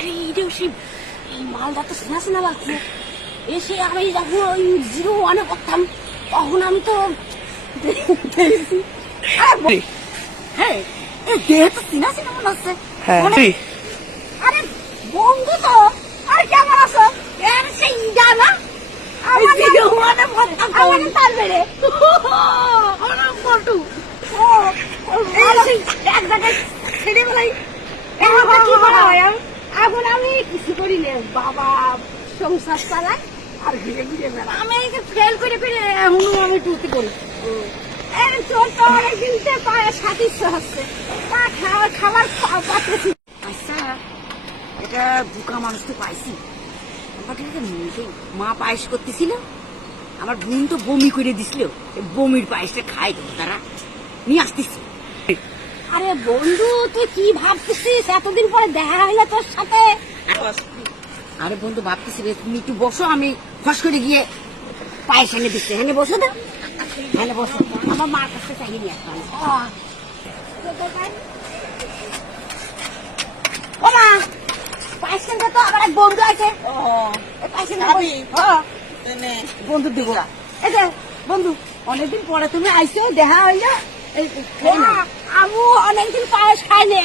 এইটাও সেই মালটা তো শোনা শোনা লাগছে। এসে আমি যখন ওই 01-এ করতাম তখন আমি তো হ্যাঁ দেহ তো চিনা চিনা মনে হচ্ছে। আরে বন্ধু তো আর কেমন আছো? সেই জানা আমাকে তার বেড়ে ফটো এক জায়গায় ছেড়ে বেলাই কি করা হয়। এখন আমি কিছু করি না বাবা, সংসার চালাই আর ঘিরে ঘিরে বেড়া। আমি ফেল করে ফেলে এখনো আমি টুটি করি। তোর তো অনেকদিন পায়ে সাথে ইচ্ছে হচ্ছে খাবার পাচ্ছি। আচ্ছা এটা বুকা মানুষ তো পাইছি। মা পায়েস করতেছিল, আমার বোন তো বমি করে দিছিল, বমির পায়েসটা খাই দেবো তারা নিয়ে আসতেছি। আরে বন্ধু তুই কি ভাবতেছিস? এতদিন পরে দেখা হইলে তোর সাথে। আরে বন্ধু ভাবতেছি তুমি একটু বসো, আমি ফস করে গিয়ে পায়েস এনে দিচ্ছি। হ্যাঁ বসো তো, হ্যাঁ বসো, আমার মার কাছে চাইয়ে নিয়ে আসতাম। ও মা পায়েস কিনতে তো আবার এক বন্ধু আছে। বন্ধু দিব এই যে বন্ধু, অনেকদিন পরে তুমি আইসো, দেখা হইলো। আমু অনেকদিন পায়েস খাইলে